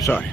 Sorry.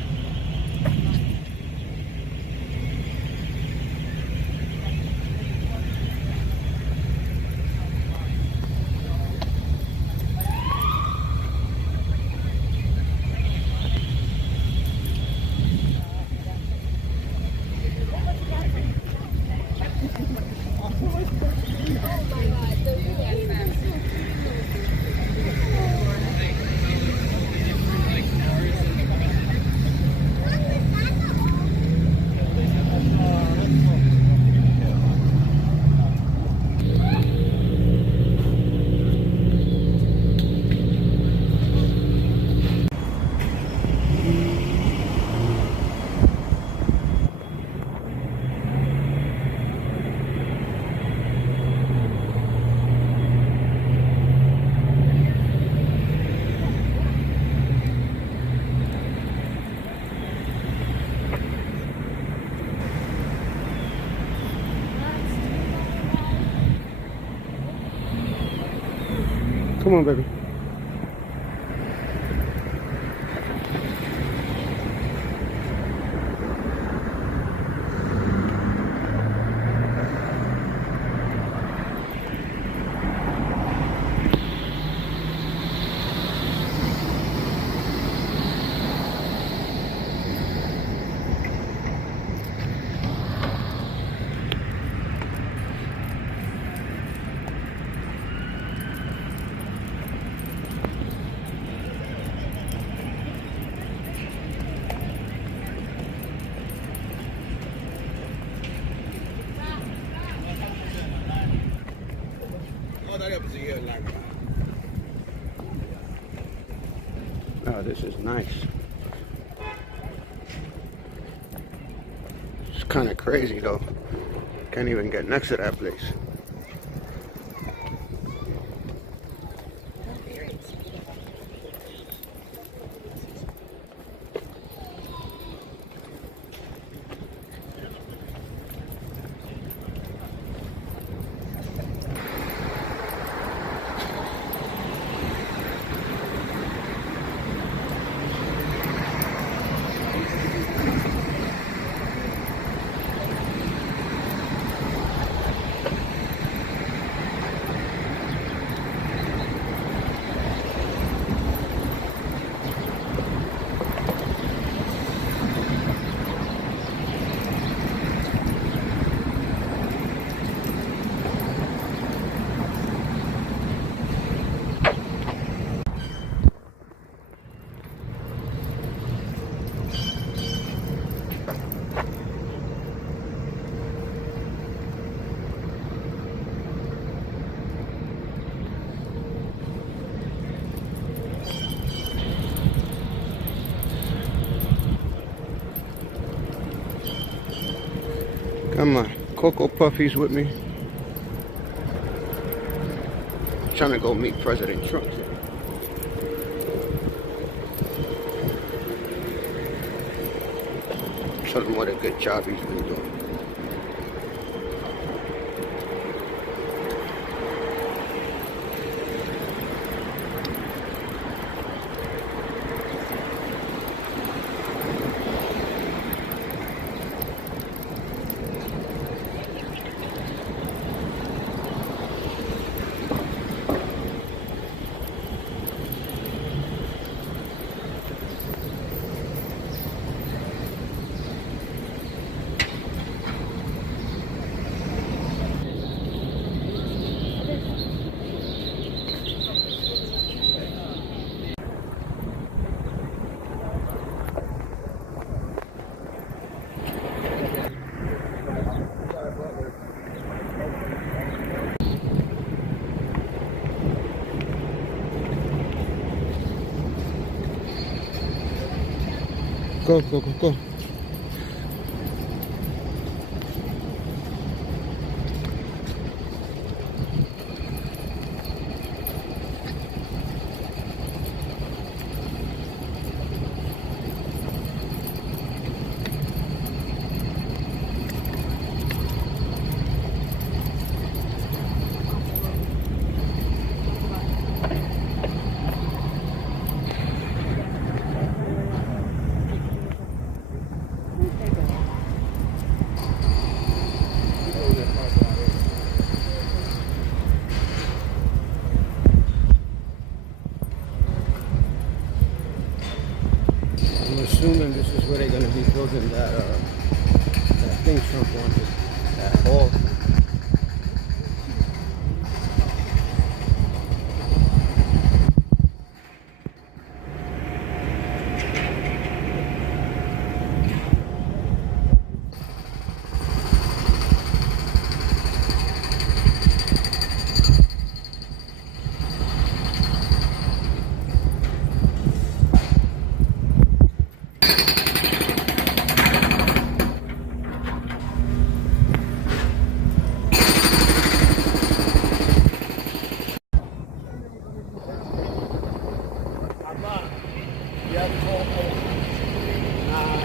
Come on, baby. Oh, this is nice. It's kind of crazy though. Can't even get next to that place. Come on, Cocoa Puffy's with me. Trying to go meet President Trump. Tell him what a good job he's been doing. Go, go, go, go. is where they're gonna be building that thing Trump wanted, that hall.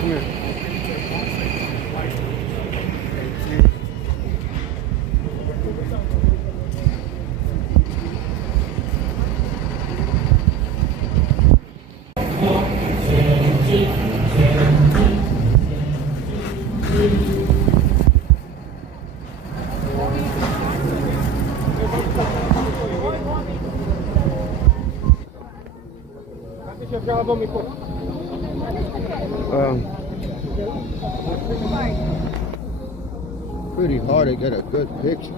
Come here. Pretty hard to get a good picture.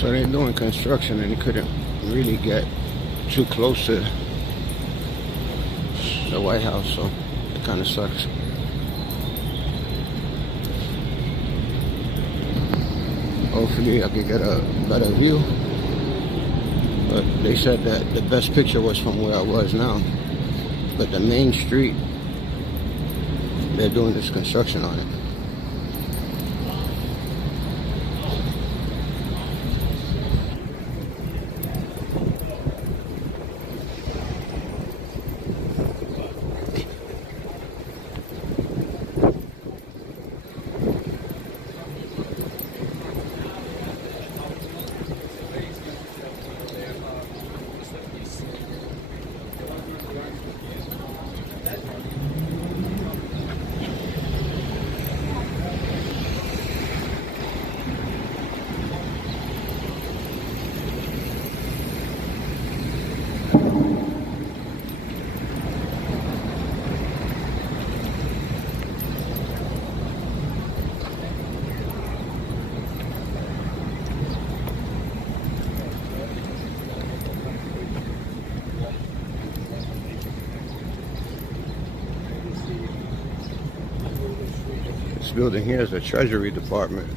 So they're doing construction and they couldn't really get too close to the White House, so it kind of sucks. Hopefully I could get a better view. But they said that the best picture was from where I was now. But the main street, they're doing this construction on it. This building here is the Treasury Department.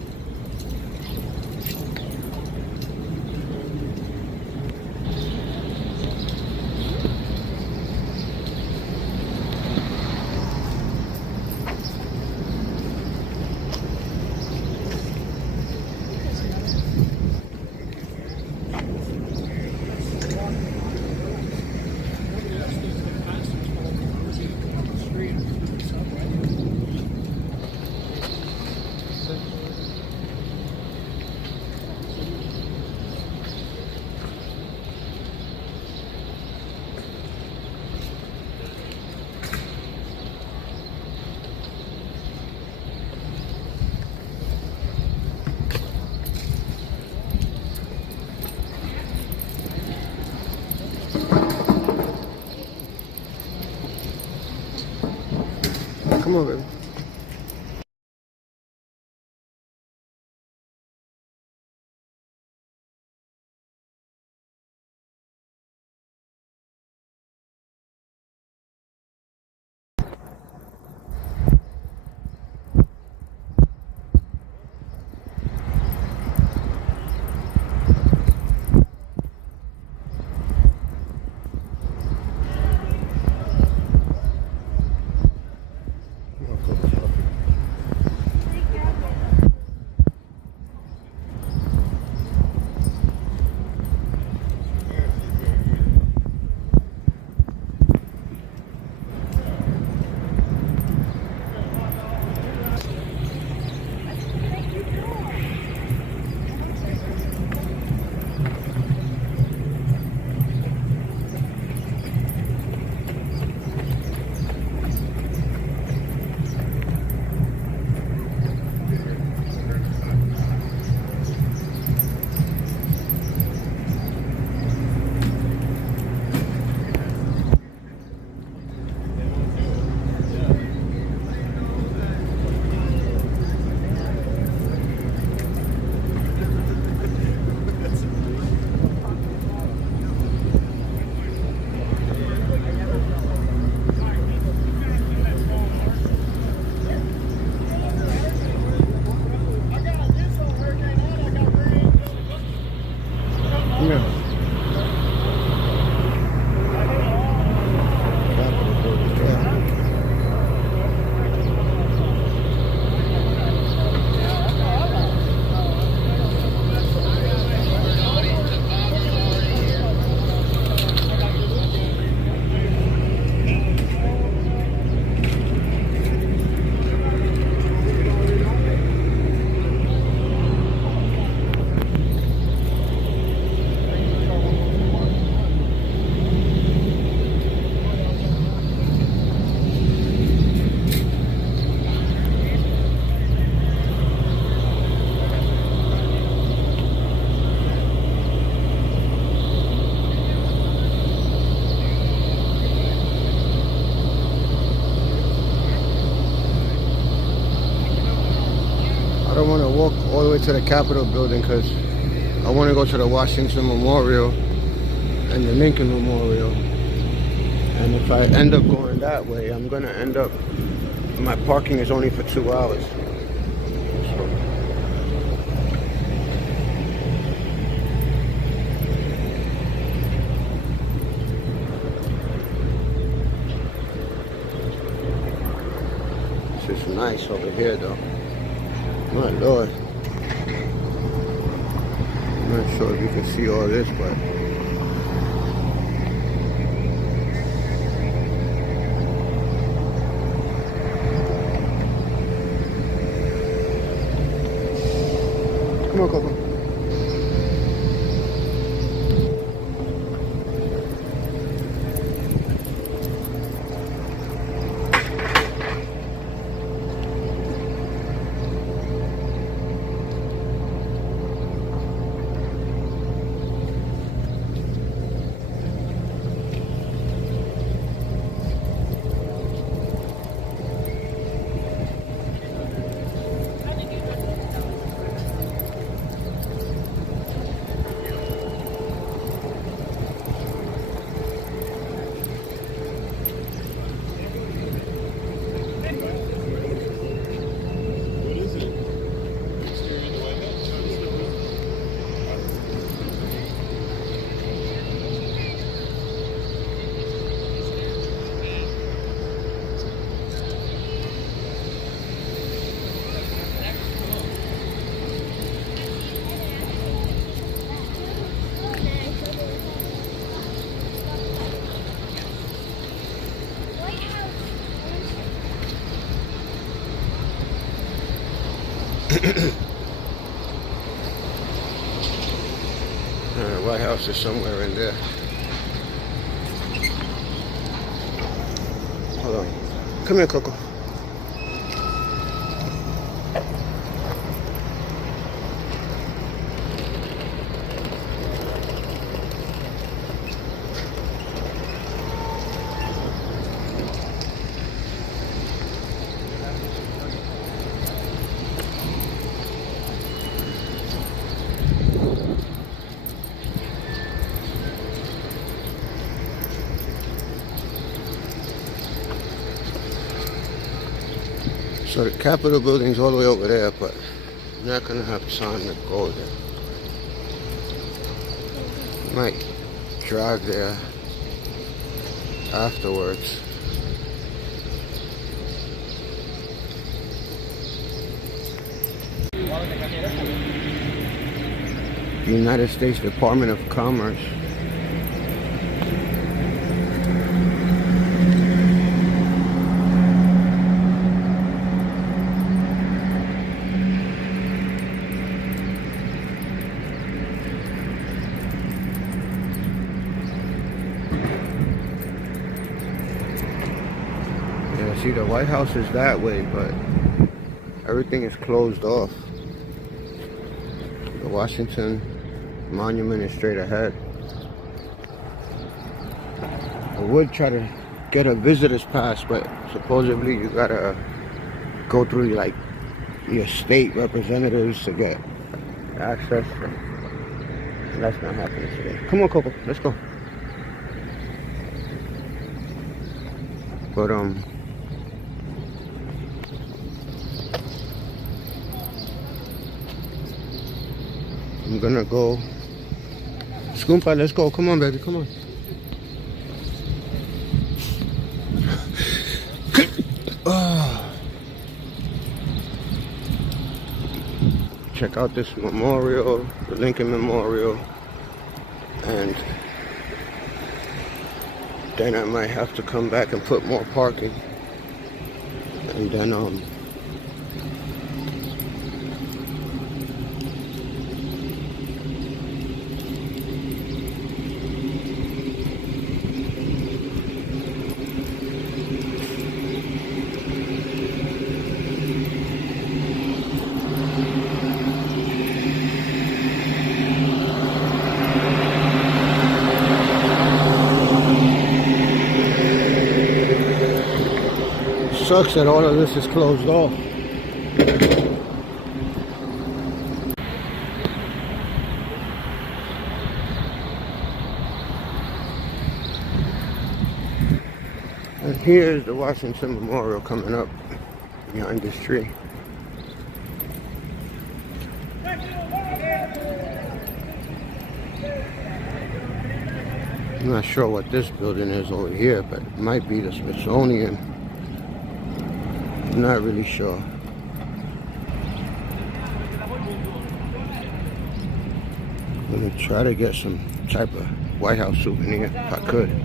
Come on, baby. way to the Capitol building because I want to go to the Washington Memorial and the Lincoln Memorial. And if I end up going that way, I'm going to end up, my parking is only for 2 hours. So, this is nice over here though. My Lord. I'm not sure if you can see all this, but come on, Coco. White House is somewhere in there. Hold on. Come here, Coco. So the Capitol building's all the way over there, but I'm not gonna have time to go there. Might drive there afterwards. The United States Department of Commerce. See, the White House is that way, but everything is closed off. The Washington Monument is straight ahead. I would try to get a visitor's pass, but supposedly you gotta go through like your state representatives to get access. And that's not happening today. Come on, Coco, let's go. But I'm gonna go. Scoompa, let's go. Come on, baby, come on. Check out this memorial, the Lincoln Memorial, and then I might have to come back and put more parking, and then sucks that all of this is closed off. And here's the Washington Memorial coming up behind this tree. I'm not sure what this building is over here, but it might be the Smithsonian. I'm not really sure. I'm gonna try to get some type of White House souvenir if I could.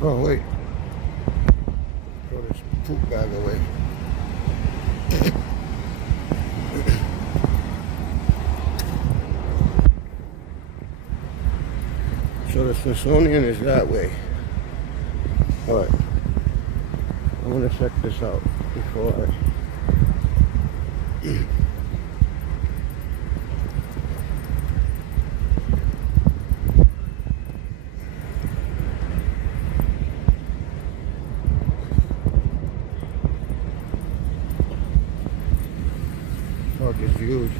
Oh wait, throw this poop bag away. So the Smithsonian is that way. Alright, I want to check this out before I... Park is huge.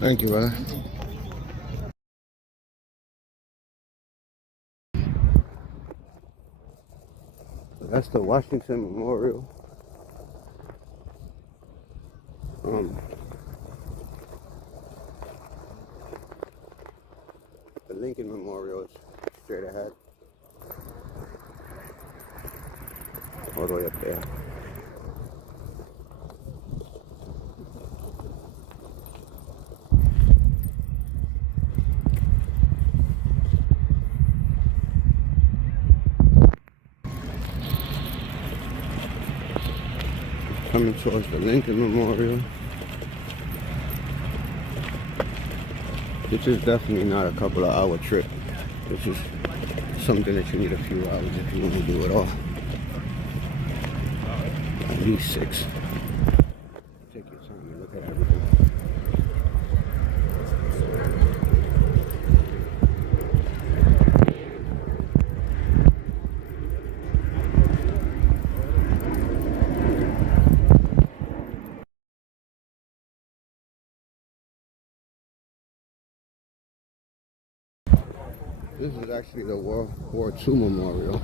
Thank you, brother. That's the Washington Memorial. The Lincoln Memorial is straight ahead. All the way up there. Coming towards the Lincoln Memorial. This is definitely not a couple of hour trip. This is something that you need a few hours if you want to do it all. At least 6. Take your time and look at everything. This is actually the World War II Memorial.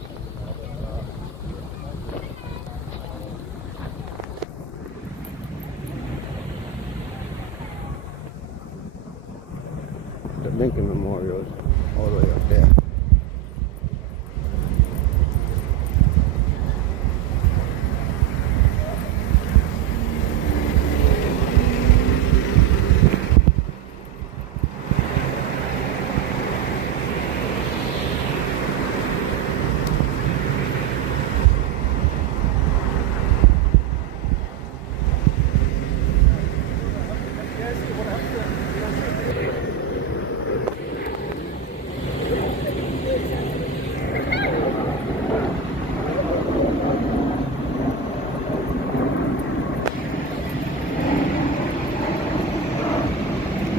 The Lincoln Memorial is all the way up there.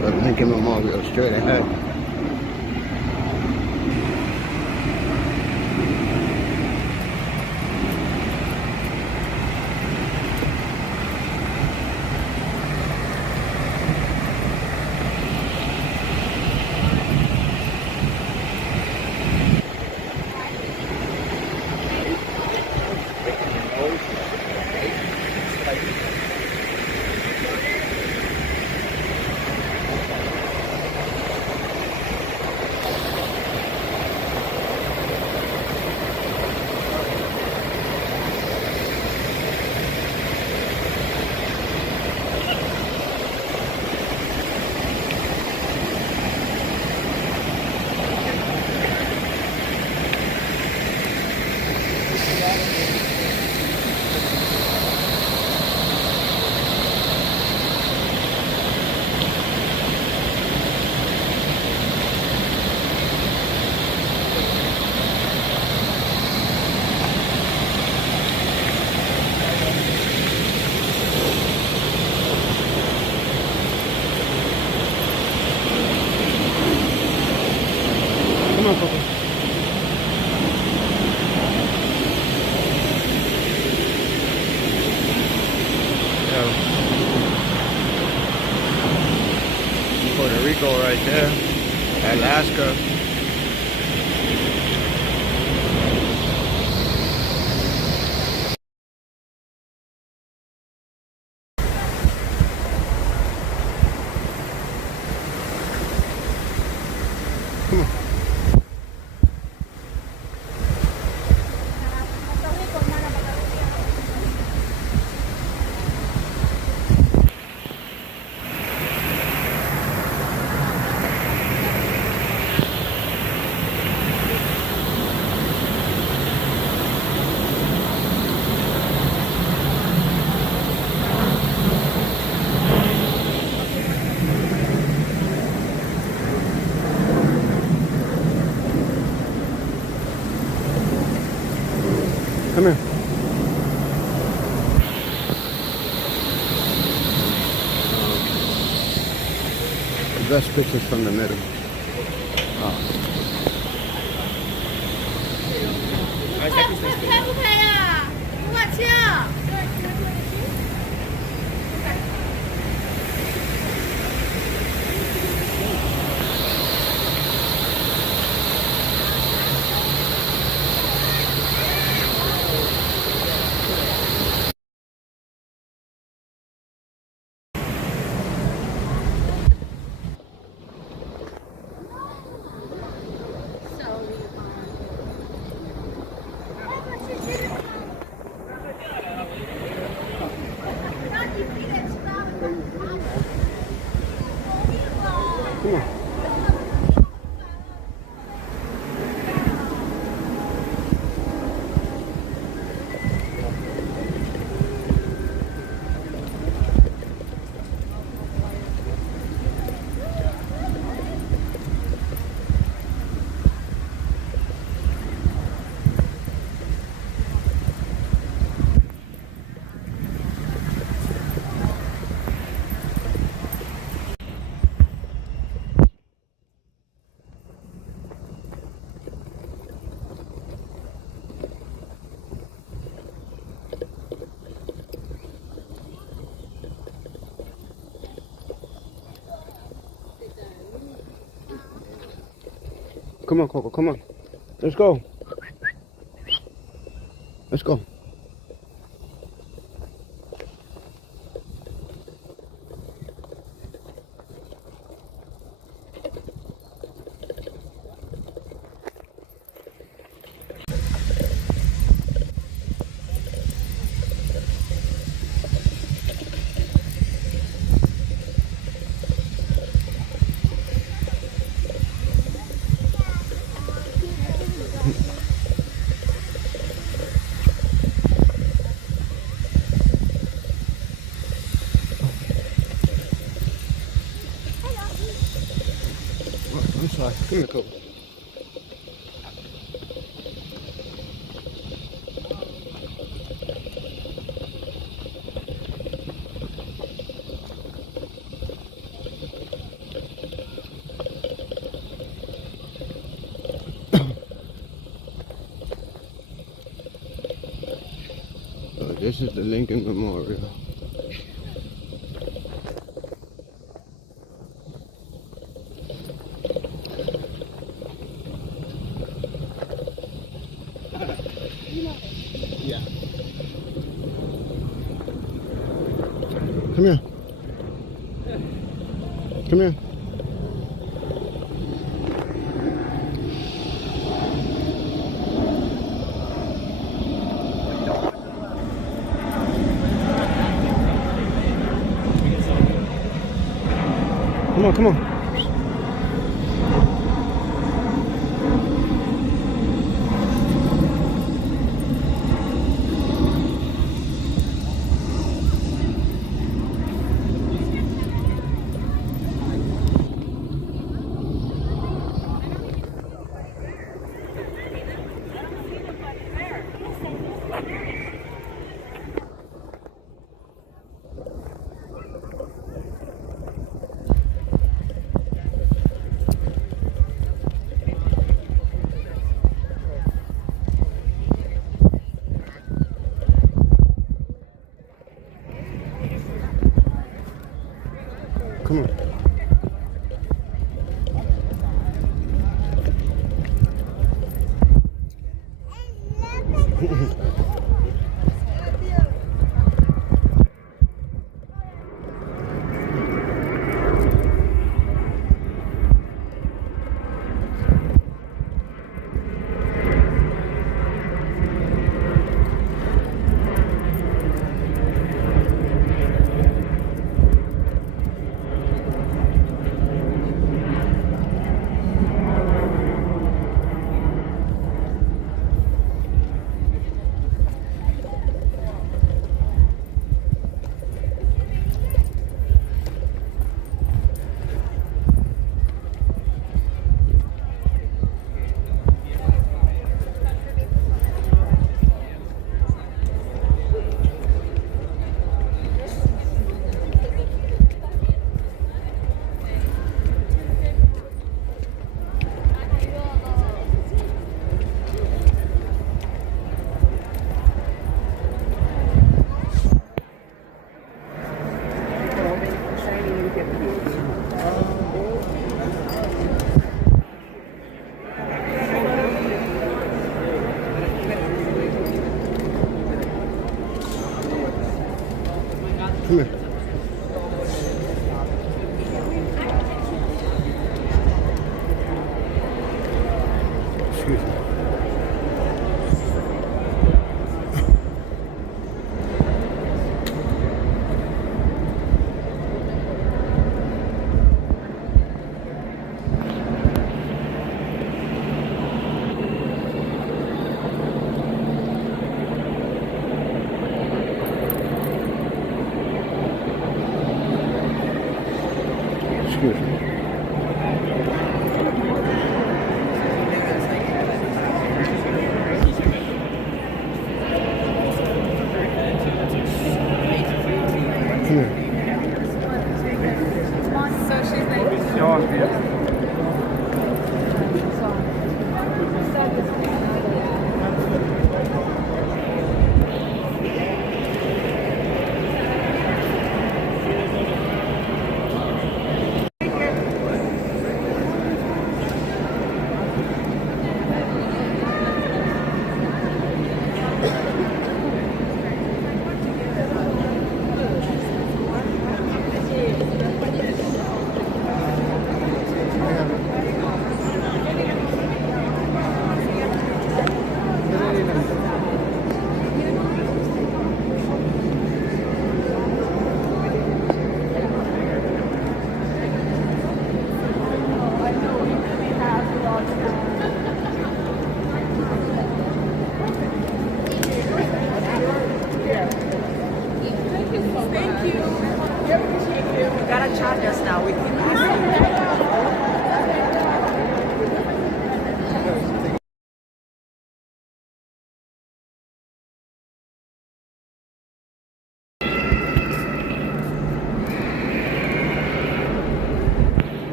The Lincoln Memorial straight ahead. Come on, Papa. Puerto Rico right there. Alaska. Come on. Come here. The best pictures from the middle. Oh. 拍不拍呀？多少钱啊？Come on. Come on, Coco, come on. Let's go. Let's go. I'm sorry. Come here, Coco. This is the Lincoln Memorial. Yeah. Come here. Come here. Come on, come on. Come on. Come here. Excuse me. Excuse me. Come here. So she's like,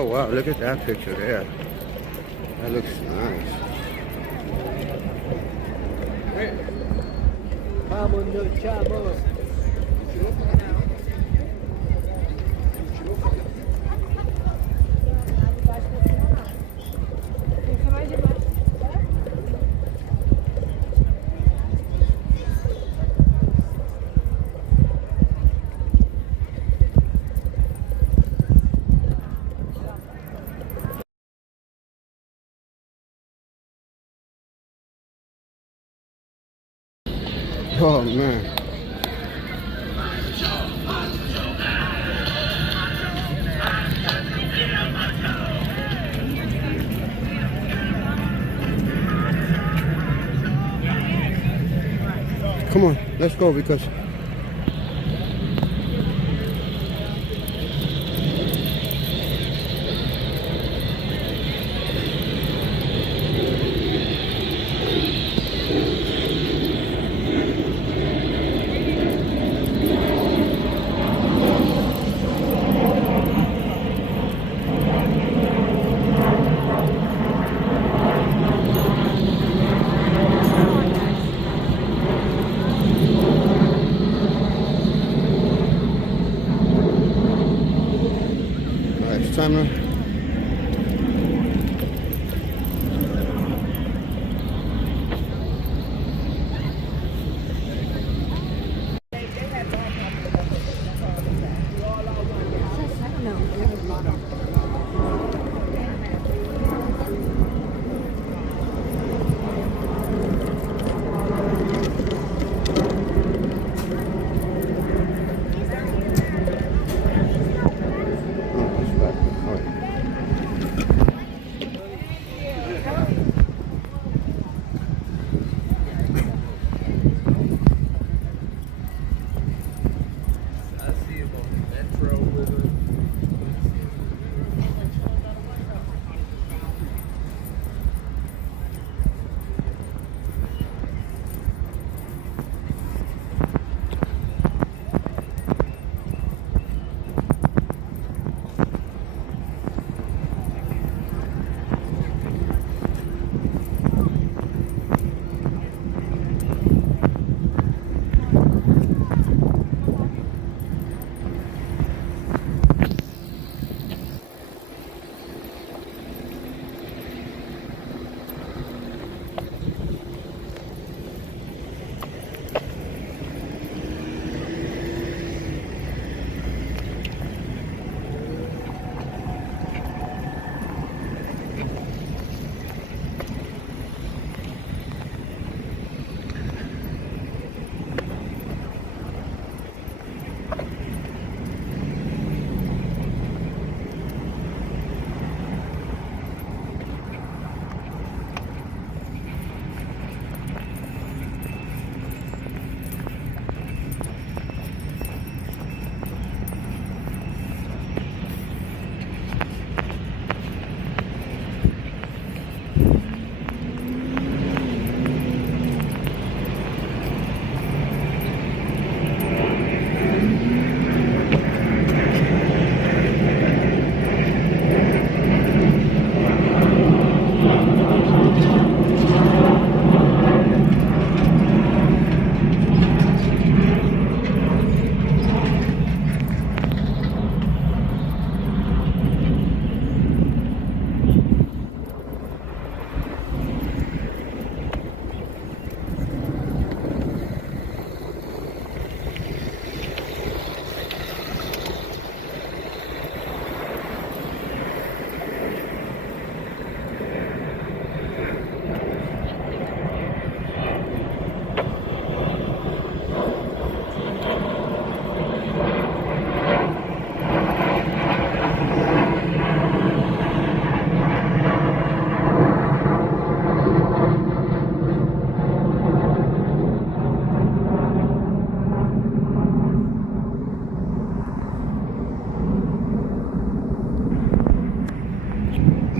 Oh wow, look at that picture there. That looks nice. Oh man. Come on, let's go because it's time to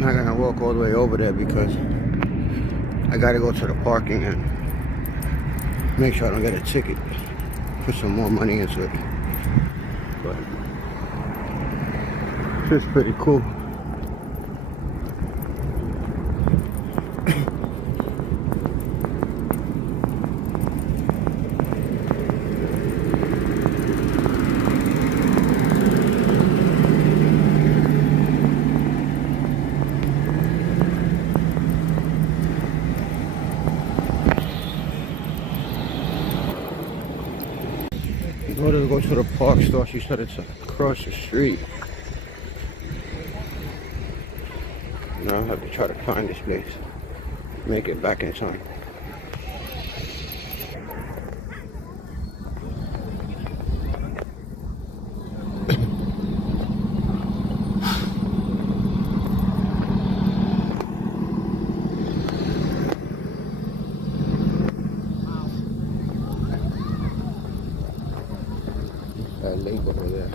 I'm not gonna walk all the way over there because I gotta go to the parking and make sure I don't get a ticket. Put some more money into it. But this is pretty cool. In order to go to the park store, she said it's across the street. Now I have to try to find this place, make it back in time. That lake over there.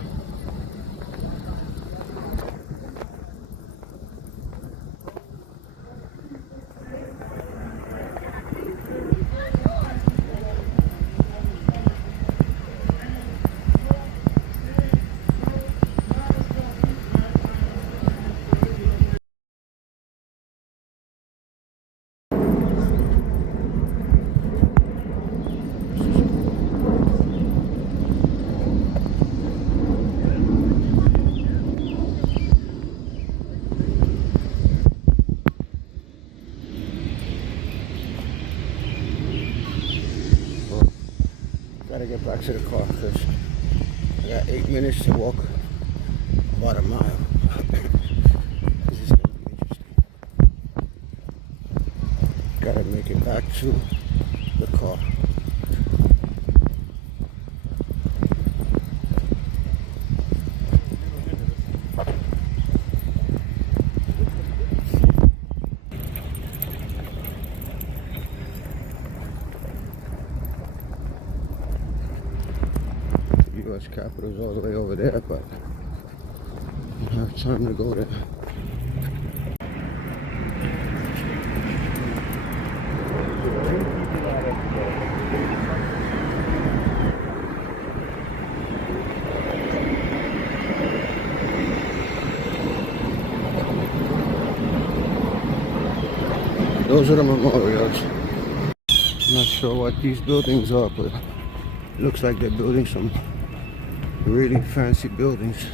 Gotta get back to the car because I got 8 minutes to walk about a mile. This is gonna be interesting. Gotta make it back to the car. U.S. Capitol's all the way over there, but I don't have time to go there. Those are the memorials. I'm not sure what these buildings are, but it looks like they're building some really fancy buildings.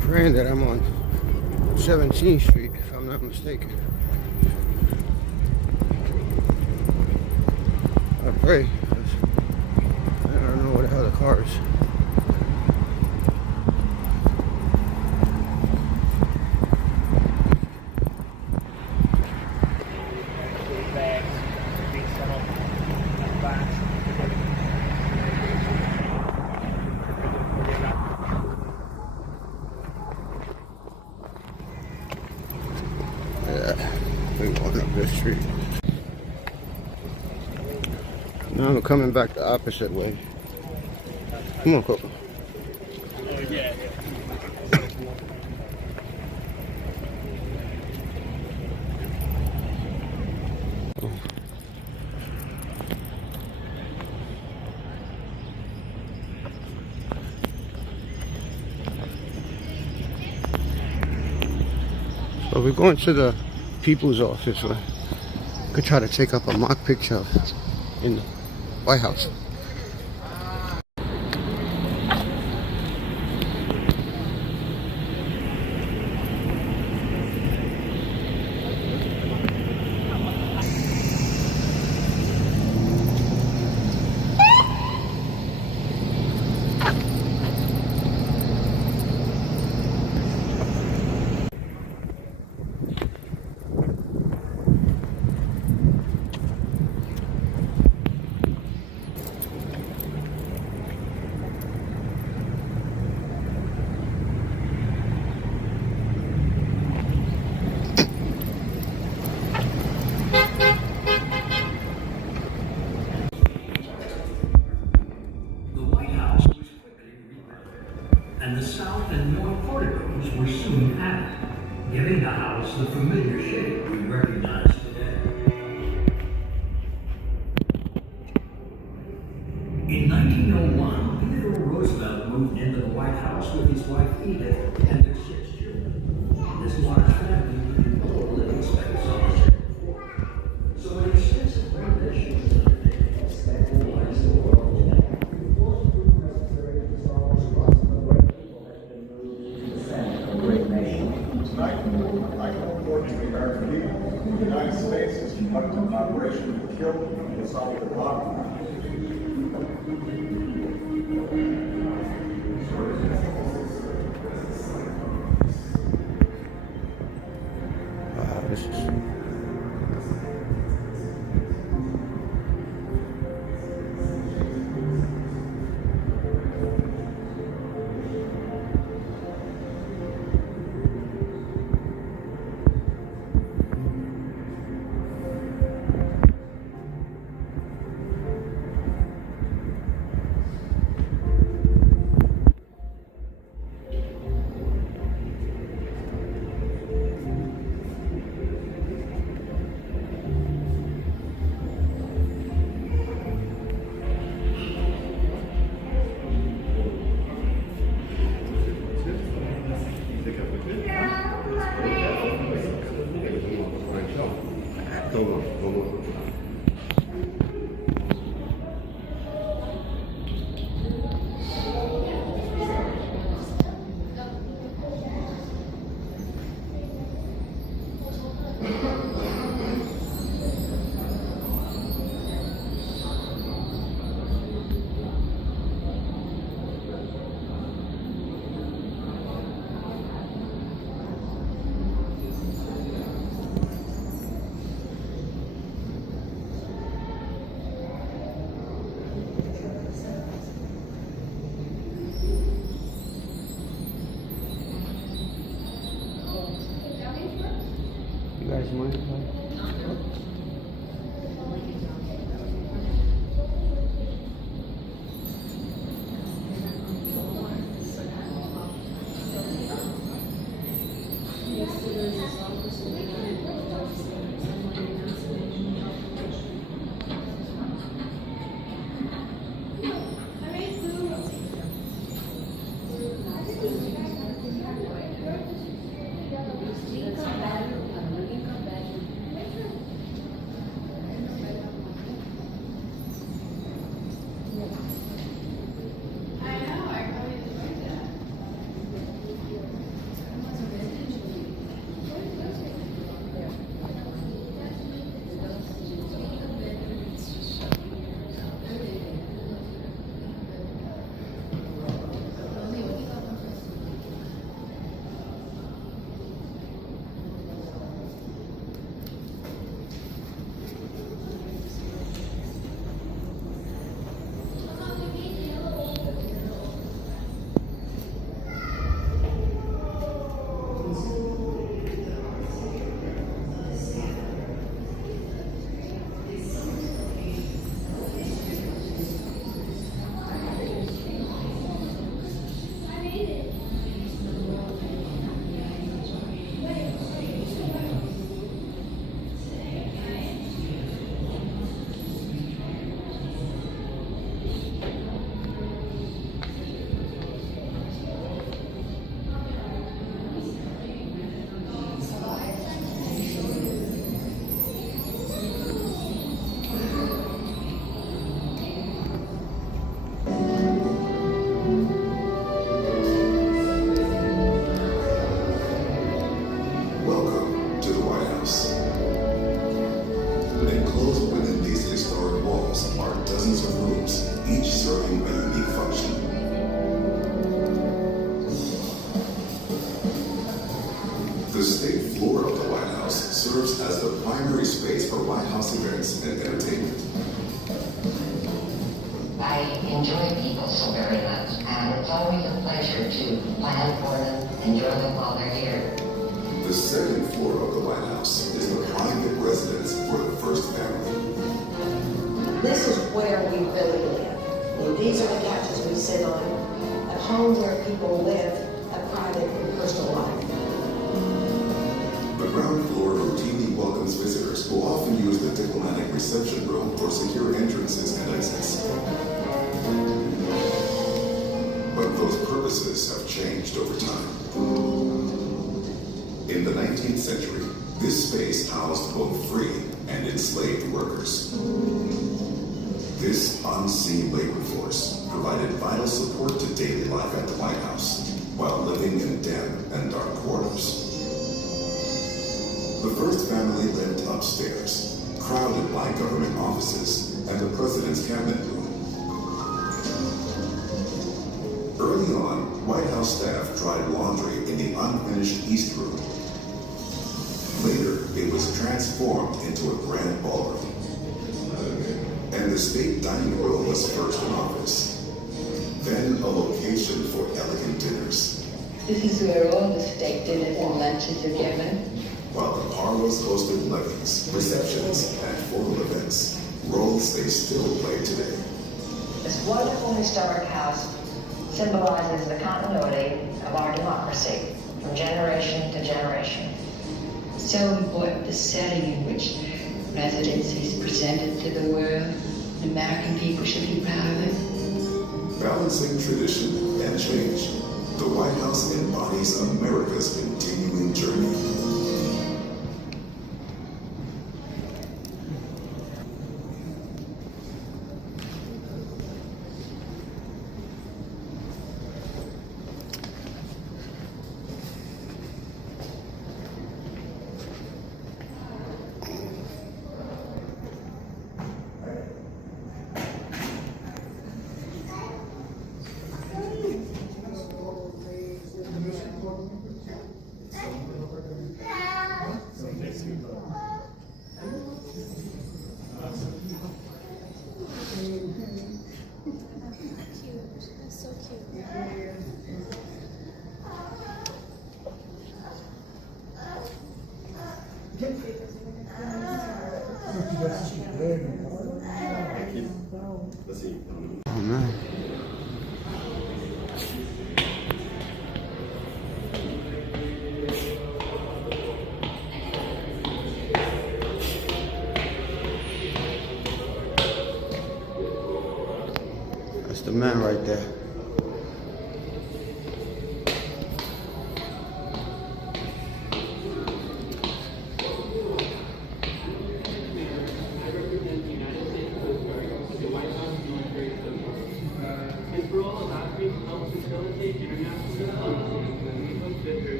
Praying that I'm on 17th Street, if I'm not mistaken. I pray, 'cause I don't know where the hell the car is. We're going up this street. Now I'm coming back the opposite way. Come on, Coco. So we're going to the people's office where we could try to take up a mock picture in the White House. And the south and north corridors were soon added, giving the house the familiar shape we recognize today. In 1901, Theodore Roosevelt moved into the White House with his wife Edith and their 6 children. This large family needed more living space on the second floor, so an extensive renovation was undertaken to stabilize the world. Tonight, I call forth the American people. The United States has conducted an operation to kill and solve the problem. Wow, this is. You guys mind? The state floor of the White House serves as the primary space for White House events and entertainment. I enjoy people so very much, and it's always a pleasure to plan for them, enjoy them while they're here. The second floor of the White House is the private residence for the first family. This is where we really live. And these are the couches we sit on. A home where people live, a private protected from personal life. The ground floor routinely welcomes visitors who often use the diplomatic reception room for secure entrances and exits. But those purposes have changed over time. In the 19th century, this space housed both free and enslaved workers. This unseen labor force provided vital support to daily life at the White House while living in damp and dark quarters. The first family lived upstairs, crowded by government offices and the president's cabinet room. Early on, White House staff dried laundry in the unfinished East Room. Later, it was transformed into a grand ballroom. And the state dining room was first an office, then a location for elegant dinners. This is where all the state dinners and lunches are given. While the parlors hosted levees, receptions, and formal events, roles they still play today. This wonderful historic house symbolizes the continuity of our democracy from generation to generation. So important the setting in which residency is presented to the world. The American people should be proud of it. Balancing tradition and change, the White House embodies America's continuing journey. That's so cute. Oh man. That's the man right there.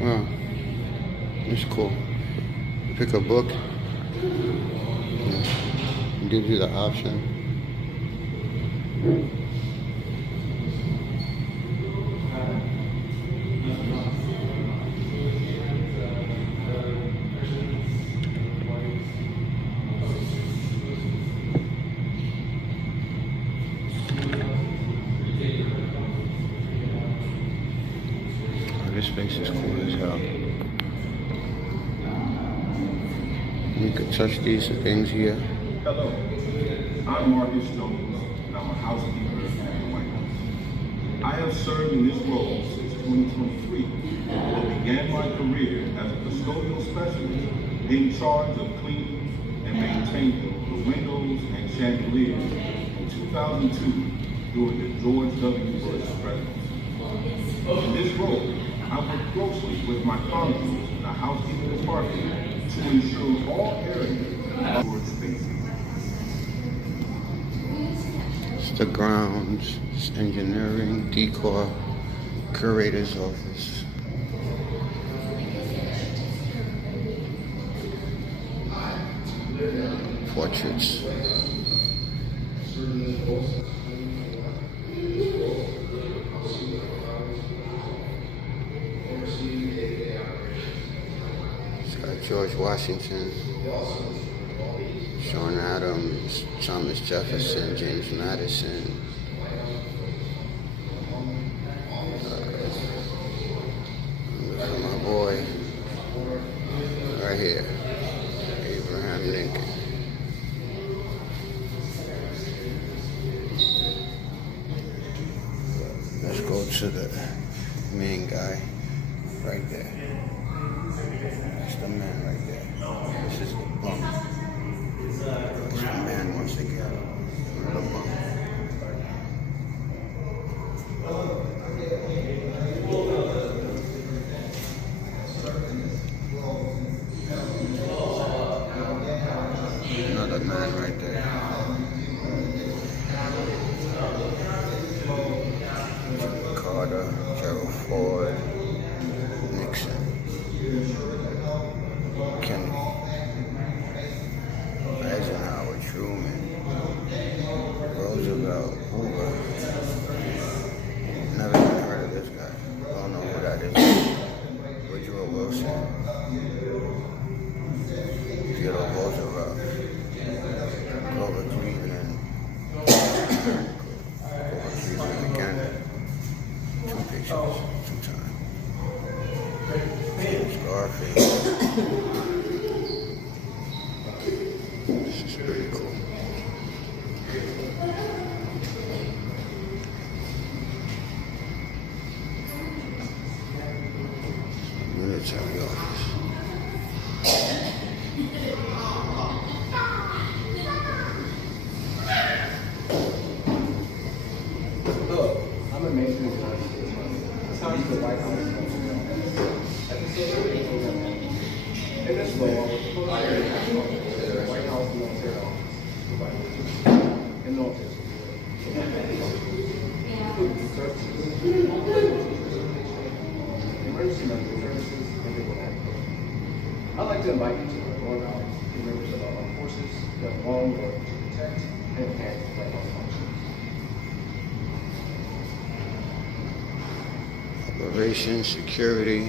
Wow, it's cool. Pick a book. It gives you the option. This space is cool as hell. You can touch these things here. Hello, I'm Marcus Jones, and I'm a housekeeper at the White House. I have served in this role since 2023, but began my career as a custodial specialist in charge of cleaning and maintaining the windows and chandeliers in 2002 during the George W. Bush presidency. In this role, I work closely with my colleagues in the housekeeping department to ensure all areas of our spaces. It's the grounds, it's engineering, decor, curator's office. portraits. It's got George Washington, John Adams, Thomas Jefferson, James Madison. Look at my boy right here, Abraham Lincoln. Let's go to the main guy right there. That's the man right there. This is the bum. That's the man once again. The bum. Another man right there. Carter, Gerald Ford, Nixon, Kennedy, Eisenhower, Truman, Roosevelt, Hoover. Never even heard of this guy. Don't know who that is. Woodrow Wilson, Theodore Roosevelt, Grover Cleveland, Grover Cleveland again. Two pictures, two times. Scarface. This is pretty cool. Military office. I'm a Mason. That's how you the White House. In this law, the White House military office. And military. Emergency medical services and legal help. I'd like to invite you to learn about the members of our armed forces that have long worked to protect and enhance the White House functions. Operations, security,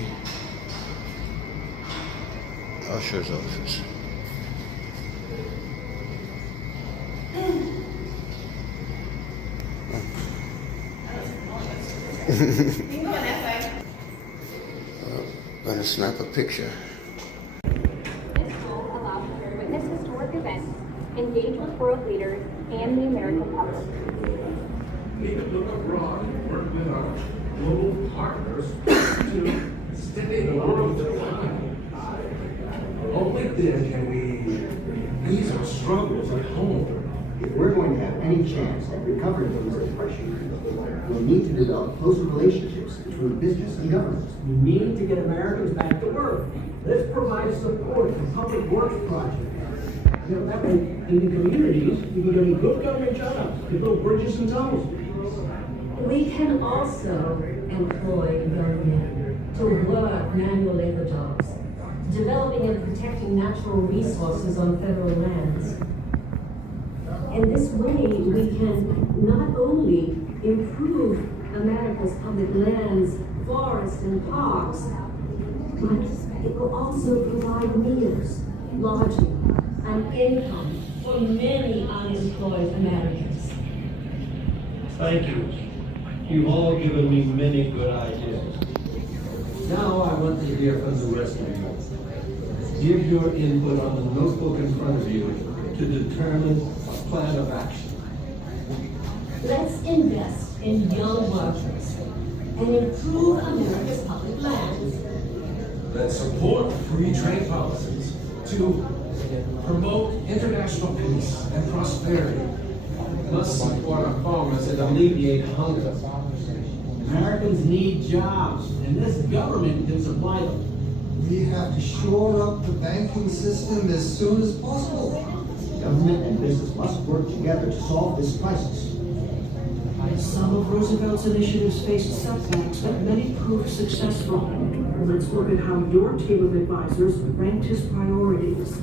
usher's office. Gonna snap a picture. This hall allows you to witness historic events, engage with world leaders, and the American public. We can look abroad and work with our global partners to steady the world to time. Only then can we ease our struggles at home. If we're going to have any chance at recovering from this depression, we'll need to develop closer relationships between business and government. We need to get Americans back to work. Let's provide support for public works projects. You know, that way, in the communities, you can get good government jobs, to build bridges and tunnels. We can also employ young men to work manual labor jobs, developing and protecting natural resources on federal lands. And this way, we can not only improve America's public lands, forests, and parks, but it will also provide meals, lodging, and income for many unemployed Americans. Thank you. You've all given me many good ideas. Now I want to hear from the rest of you. Give your input on the notebook in front of you to determine a plan of action. Let's invest in young workers and improve America's public lands. Let's support free trade policies to promote international peace and prosperity. Must support our farmers and alleviate hunger. Americans need jobs, and this government can supply them. We have to shore up the banking system as soon as possible. Government and business must work together to solve this crisis. Some of Roosevelt's initiatives faced setbacks, but many proved successful. Let's look at how your team of advisors ranked his priorities.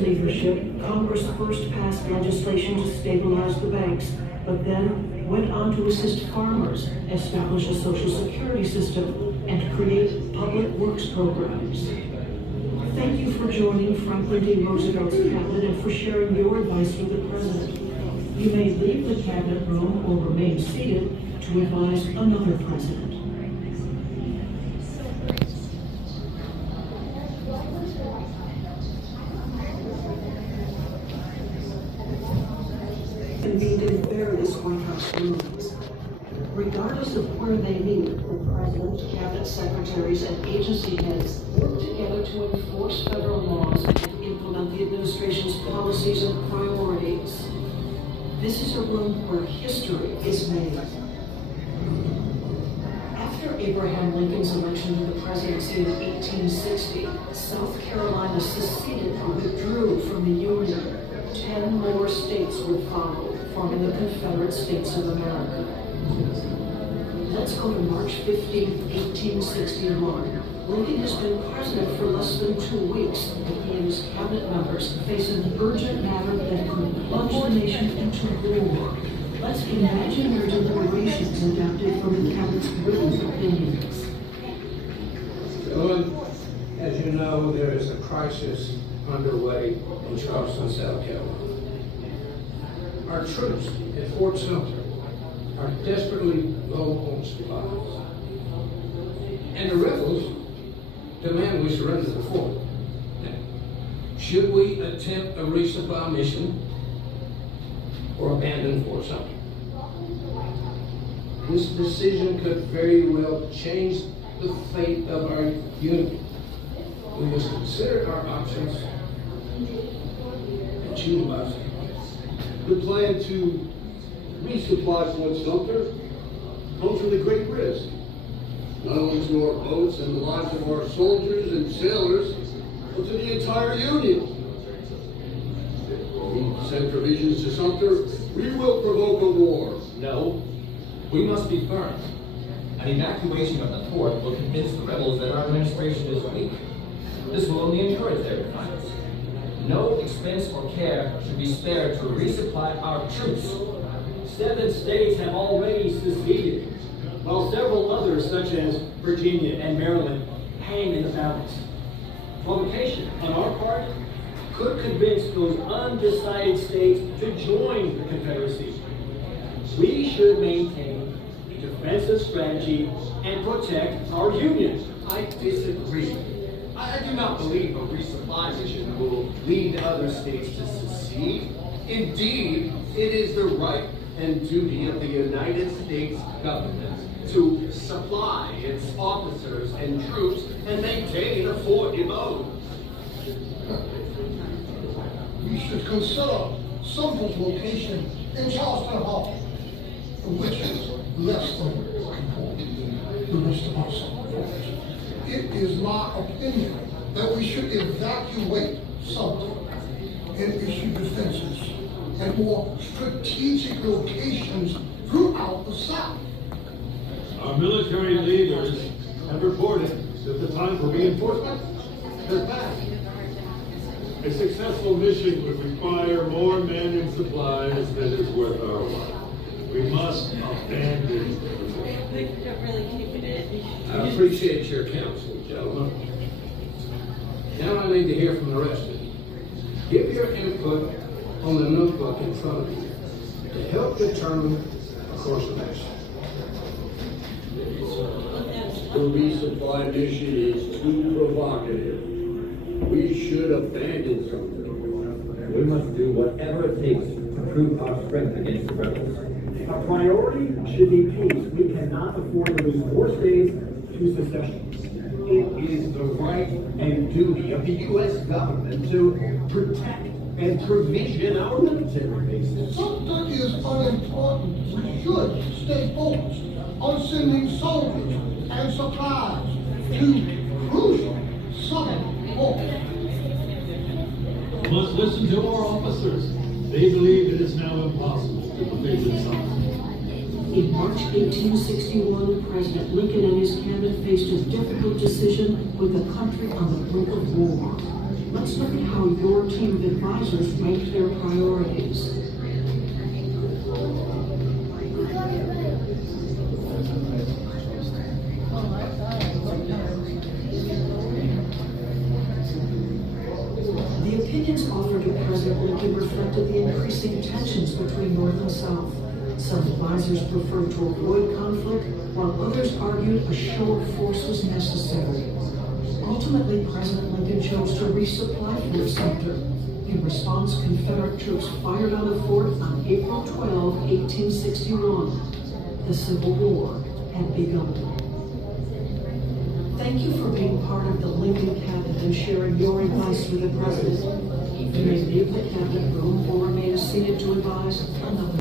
leadership, Congress first passed legislation to stabilize the banks, but then went on to assist farmers, establish a social security system, and create public works programs. Thank you for joining Franklin D. Roosevelt's cabinet and for sharing your advice with the president. You may leave the cabinet room or remain seated to advise another president. Convened in various White House rooms. Regardless of where they meet, the president, cabinet secretaries, and agency heads work together to enforce federal laws and implement the administration's policies and priorities. This is a room where history is made. After Abraham Lincoln's election to the presidency in 1860, South Carolina seceded or withdrew from the Union. 10 more states would follow, forming the Confederate States of America. Let's go to March 15, 1861. Lincoln has been president for less than 2 weeks, and he and his cabinet members face an urgent matter that could plunge the nation into war. Let's imagine their deliberations adapted from the cabinet's written opinions. Gentlemen, as you know, there is a crisis underway in Charleston, South Carolina. Our troops at Fort Sumter are desperately low on supplies. And the rebels demand we surrender the fort. Now, should we attempt a resupply mission or abandon Fort Sumter? This decision could very well change the fate of our union. We must consider our options and choose wisely. The plan to resupply Fort Sumter comes with a great risk, not only to our boats and the lives of our soldiers and sailors, but to the entire Union. If we send provisions to Sumter, we will provoke a war. No, we must be firm. An evacuation of the fort will convince the rebels that our administration is weak. This will only encourage their defiance. No expense or care should be spared to resupply our troops. 7 states have already seceded, while several others, such as Virginia and Maryland, hang in the balance. Provocation on our part could convince those undecided states to join the Confederacy. We should maintain a defensive strategy and protect our Union. I disagree. I do not believe a resupply mission will lead other states to secede. Indeed, it is the right and duty of the United States government to supply its officers and troops and maintain a fort abode. We should consider Sumter's location in Charleston Harbor, which is less than important than the rest of our summer forts. It is my opinion that we should evacuate Sumter and issue defenses and more strategic locations throughout the South. Our military leaders have reported that the time for reinforcement has passed. A successful mission would require more men and supplies than is worth our while. We must abandon the position. I appreciate your counsel, gentlemen. Now I need to hear from the rest of you. Give your input on the notebook in front of you to help determine a course of action. The resupply mission is too provocative. We should abandon Sumter. We must do whatever it takes to prove our strength against the rebels. Our priority should be peace. We cannot afford to lose more states to secession. It is the right and duty of the U.S. government to protect and provision our military bases. Sumter is unimportant. We should stay focused on sending soldiers and supplies to crucial southern ports. We must listen to our officers. They believe it is now impossible to defend Sumter. In March 1861, President Lincoln and his cabinet faced a difficult decision with the country on the brink of war. Let's look at how your team of advisors rank their priorities. The opinions offered to President Lincoln reflected the increasing tensions between North and South. Some advisors preferred to avoid conflict, while others argued a show of force was necessary. Ultimately, President Lincoln chose to resupply Fort Sumter. In response, Confederate troops fired on the fort on April 12, 1861. The Civil War had begun. Thank you for being part of the Lincoln Cabinet and sharing your advice with the President. You may leave the Cabinet room or remain seated to advise another.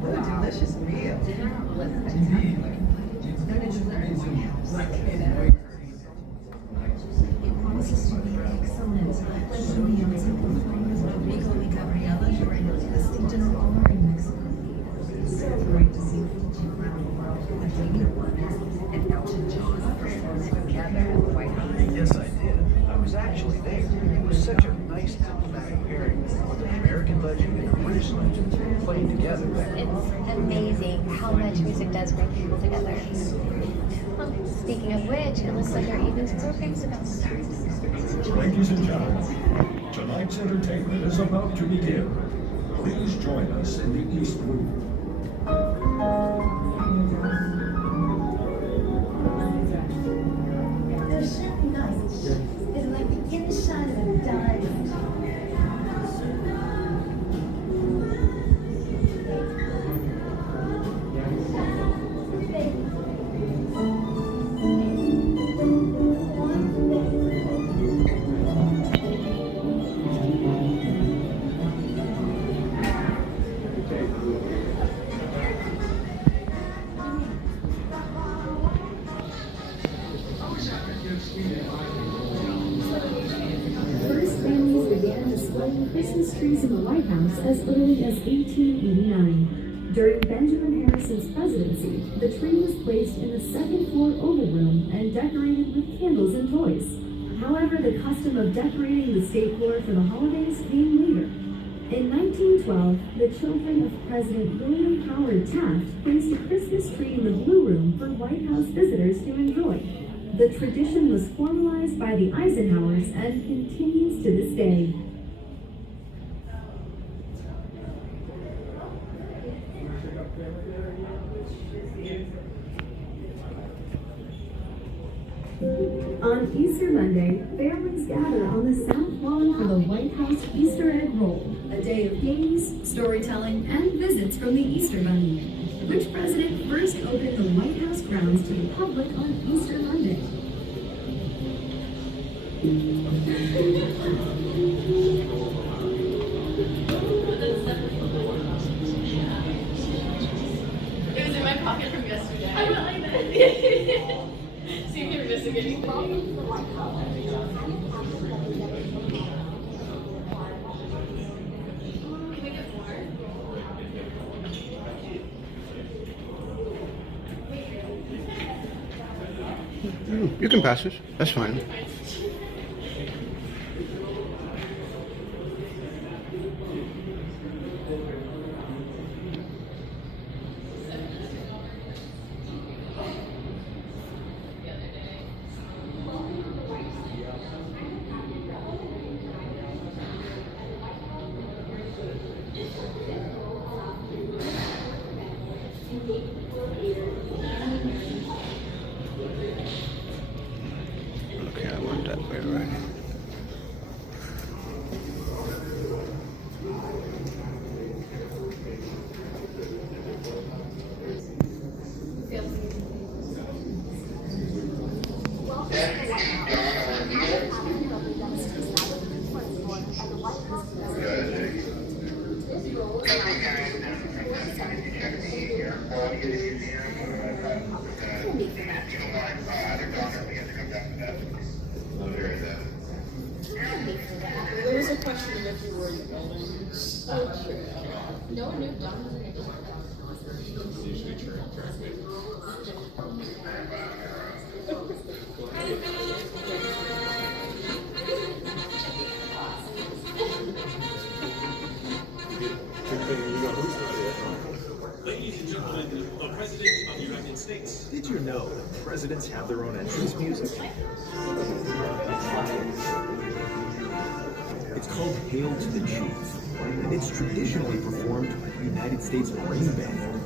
What a delicious meal. It promises to be excellent. Pleasure meals and performers of Rico y Gabriela during a distinct honor in Mexico. So great to see Fuji around the world. I think your ones and Elton John performed together at the White House. Yes, I did. I was actually there. It was such a nice diplomatic pairing with the American legend and the British legend playing together. It's amazing how much music does bring people together. Speaking of which, it looks like our evening's program's about to start. Ladies and gentlemen, tonight's entertainment is about to begin. Please join us in the East Room. They're so nice. It's like the inside of a diamond. First families began displaying Christmas trees in the White House as early as 1889. During Benjamin Harrison's presidency, the tree was placed in the second-floor Oval Room and decorated with candles and toys. However, the custom of decorating the state floor for the holidays came later. In 1912, the children of President William Howard Taft placed a Christmas tree in the Blue Room for White House visitors to enjoy. The tradition was formalized by the Eisenhowers and continues to this day. On Easter Monday, families gather on the South Lawn for the White House Easter Egg Roll, a day of games, storytelling, and visits from the Easter Bunny. Which president first opened the White House grounds to the public on Easter Monday? It was in my pocket from yesterday. I went like that. See if you're missing anything. Can we get more? You can pass this. That's fine. Okay, I went that way, right? There was a question of if you were in the building. So true. No one knew Don was in the building. Usually true. Ladies and gentlemen, the President of the United States. Did you know that presidents have their own entrance music? It's called Hail to the Chief, and it's traditionally performed by the United States Marine Band.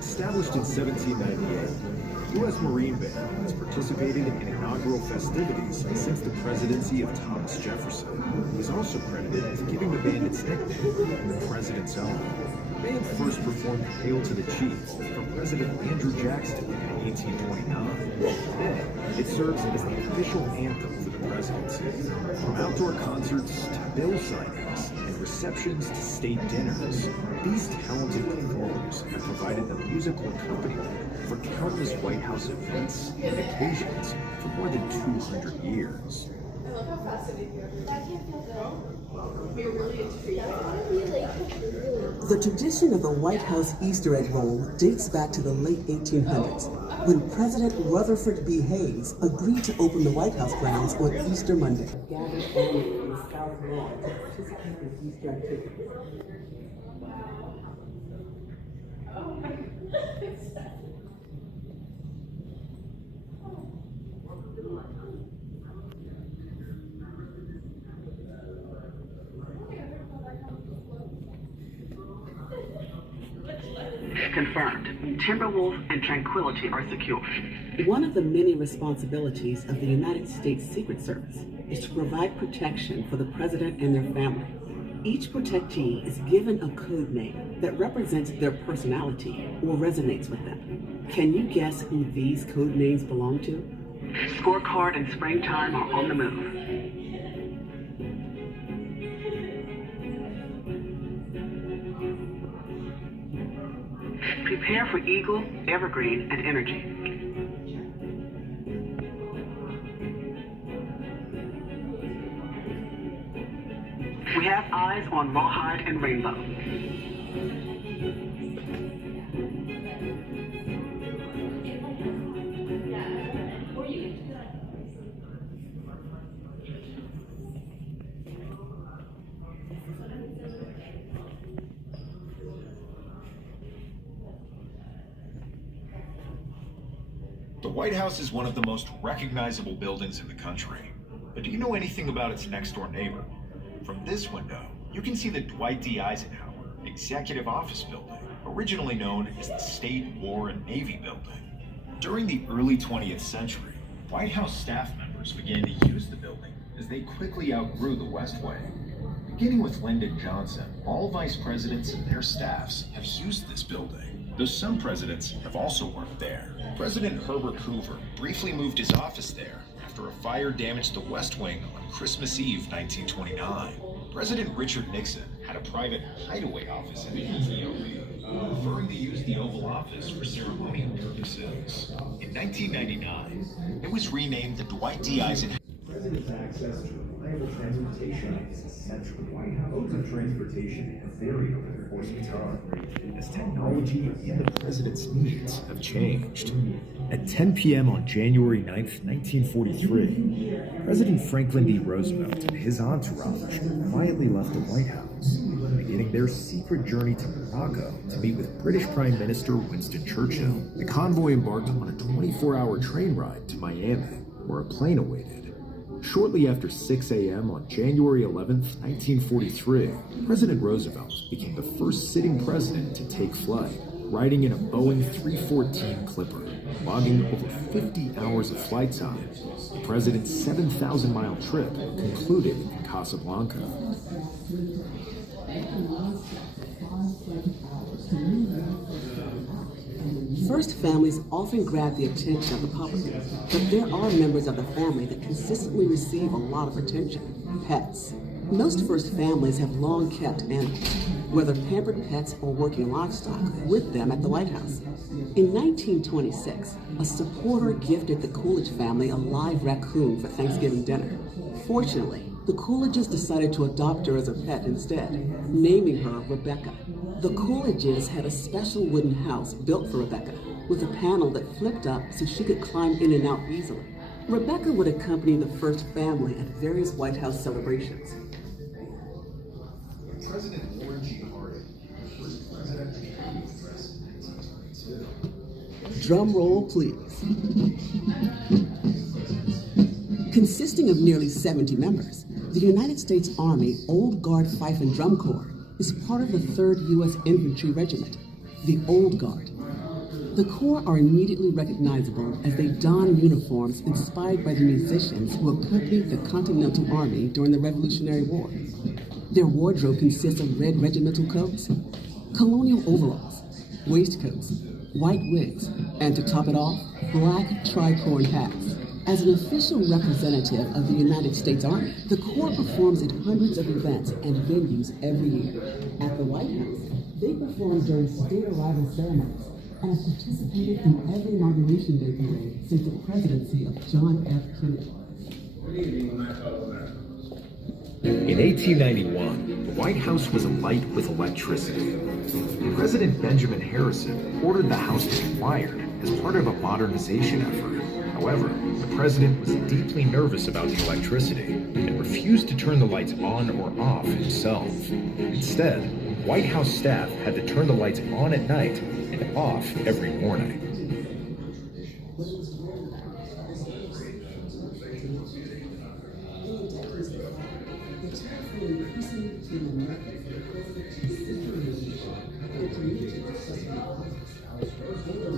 Established in 1798, the U.S. Marine Band has participated in inaugural festivities since the presidency of Thomas Jefferson. He is also credited with giving the band its nickname, the President's Own. The band first performed Hail to the Chief for President Andrew Jackson in 1829. Today, it serves as the official anthem for the presidency. From outdoor concerts to bill signings and receptions to state dinners, these talented performers have provided the musical accompaniment for countless White House events and occasions for more than 200 years. I love how fast it is here. That can't feel good. We're really intrigued. The tradition of the White House Easter egg roll dates back to the late 1800s, when President Rutherford B. Hayes agreed to open the White House grounds on Easter Monday. Gathered in the South Lawn to participate in Easter activities. Oh my goodness. Confirmed. Timberwolf and Tranquility are secure. One of the many responsibilities of the United States Secret Service is to provide protection for the president and their family. Each protectee is given a code name that represents their personality or resonates with them. Can you guess who these code names belong to? Scorecard and Springtime are on the move. Prepare for Eagle, Evergreen, and Energy. We have eyes on Rawhide and Rainbow. The White House is one of the most recognizable buildings in the country. But do you know anything about its next-door neighbor? From this window, you can see the Dwight D. Eisenhower Executive Office Building, originally known as the State, War, and Navy Building. During the early 20th century, White House staff members began to use the building as they quickly outgrew the West Wing. Beginning with Lyndon Johnson, all vice presidents and their staffs have used this building, though some presidents have also worked there. President Herbert Hoover briefly moved his office there after a fire damaged the West Wing on Christmas Eve 1929. President Richard Nixon had a private hideaway office in the ETOP, preferring to use the Oval Office for ceremonial purposes. In 1999, it was renamed the Dwight D. Eisenhower. President's access to reliable transportation is essential. Modes of transportation have varied over the course of time as technology and the president's needs have changed. At 10 p.m. on January 9th, 1943, President Franklin D. Roosevelt and his entourage quietly left the White House, beginning their secret journey to Morocco to meet with British Prime Minister Winston Churchill. The convoy embarked on a 24-hour train ride to Miami, where a plane awaited. Shortly after 6 a.m. on January 11, 1943, President Roosevelt became the first sitting president to take flight, riding in a Boeing 314 Clipper, logging over 50 hours of flight time. The president's 7,000-mile trip concluded in Casablanca. First families often grab the attention of the public, but there are members of the family that consistently receive a lot of attention: pets. Most first families have long kept animals, whether pampered pets or working livestock, with them at the White House. In 1926, a supporter gifted the Coolidge family a live raccoon for Thanksgiving dinner. Fortunately, the Coolidges decided to adopt her as a pet instead, naming her Rebecca. The Coolidges had a special wooden house built for Rebecca, with a panel that flipped up so she could climb in and out easily. Rebecca would accompany the first family at various White House celebrations. President Warren G. Harding, first president to address in 1922. Drum roll, please. Consisting of nearly 70 members, the United States Army Old Guard Fife and Drum Corps is part of the 3rd U.S. Infantry Regiment, the Old Guard. The Corps are immediately recognizable as they don uniforms inspired by the musicians who accompanied the Continental Army during the Revolutionary War. Their wardrobe consists of red regimental coats, colonial overalls, waistcoats, white wigs, and to top it off, black tricorn hats. As an official representative of the United States Army, the Corps performs at hundreds of events and venues every year. At the White House, they perform during state arrival ceremonies and have participated in every Inauguration Day parade since the presidency of John F. Kennedy. In 1891, the White House was alight with electricity. President Benjamin Harrison ordered the house to be wired as part of a modernization effort. However, the president was deeply nervous about the electricity and refused to turn the lights on or off himself. Instead, White House staff had to turn the lights on at night and off every morning.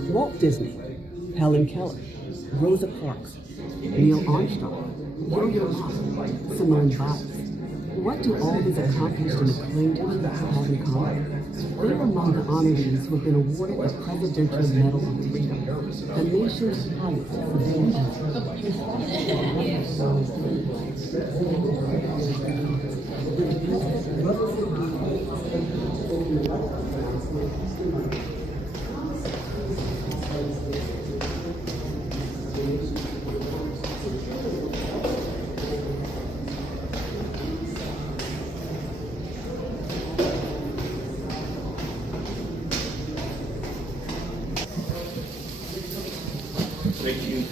Walt Disney, Helen Keller, Rosa Parks, Neil Armstrong, Yo-Yo Ma, Simone Biles. What do all these accomplished and acclaimed people have in common? They are among the honorees who have been awarded the Presidential Medal of Freedom, the nation's highest civilian Thank you.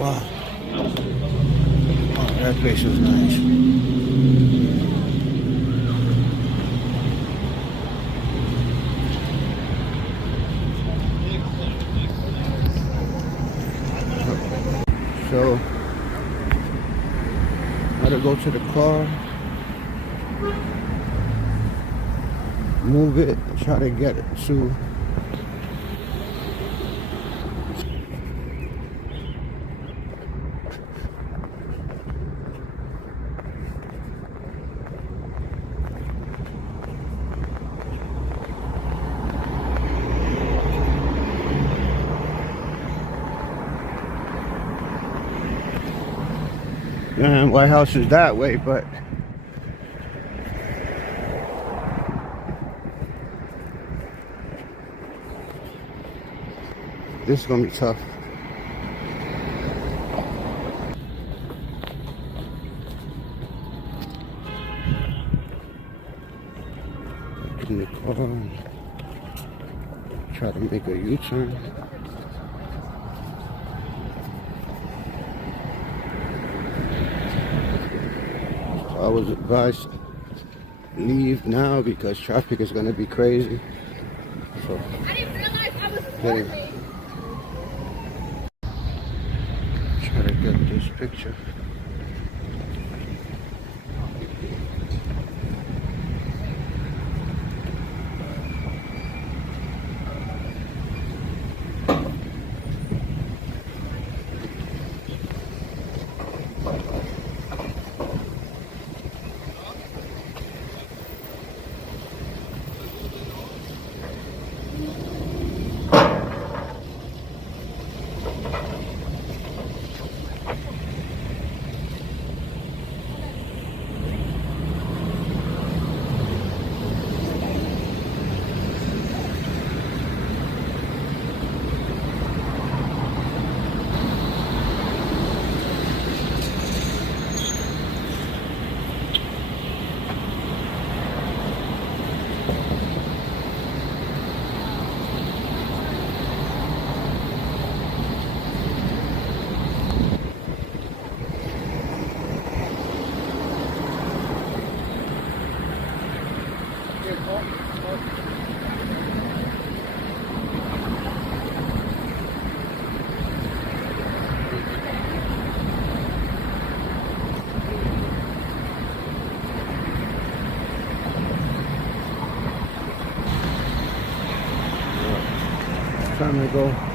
Wow. Oh, that place was nice. So, I had to go to the car, move it, and try to get it to and White House is that way, but this is gonna be tough. In the car, try to make a U-turn. I was advised to leave now because traffic is going to be crazy. So, I didn't realize I was getting, try to get this picture. time to go